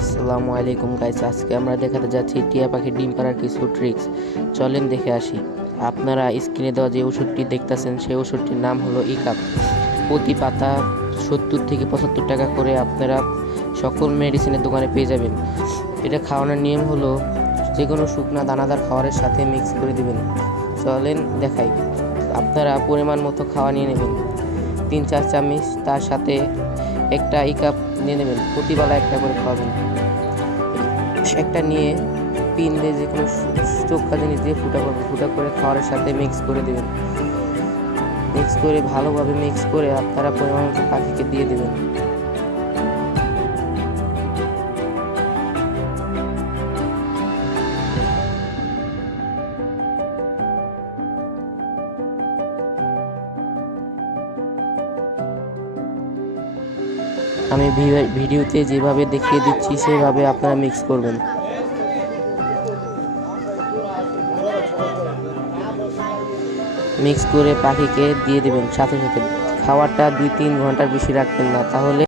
আসসালামু আলাইকুম গাইস, আজকে আমরা দেখাতে যাচ্ছি টিয়া পাখির ডিম পাড়ার কিছু ট্রিক্স। চলেন দেখে আসি। আপনারা স্ক্রিনে দেওয়া যে ওষুধটি দেখতেছেন সেই ওষুধটির নাম হলো ইকাপ। প্রতি পাতা 70 থেকে 75 টাকা করে আপনারা সকল মেডিসিনের দোকানে পেয়ে যাবেন। এটা খাওয়ানোর নিয়ম হলো যে কোনো শুকনা দানাদার খাবারের সাথে মিক্স করে দেবেন। চলেন দেখাই। আপনারা পরিমাণ মতো খাওয়া নিয়ে নেবেন, 3-4 চামচ, তার সাথে একটা ইকাপ নিয়ে নেবেন। প্রতিবেলা একটা করে খাওয়াবেন। একটা নিয়ে পিন দিয়ে যে কোনো চোখা জিনিস দিয়ে ফুটা করে খাওয়ার সাথে মিক্স করে দেবেন। মিক্স করে ভালোভাবে মিক্স করে আপনারা পরিমাণ মতো পাখিকে দিয়ে দেবেন। আমি ভিডিওতে যেভাবে দেখিয়ে দিচ্ছি সেভাবে আপনারা মিক্স করবেন। মিক্স করে পাখিকে দিয়ে দেবেন। সাথে সাথে খাবারটা 2-3 ঘন্টার বেশি রাখবেন না, তাহলে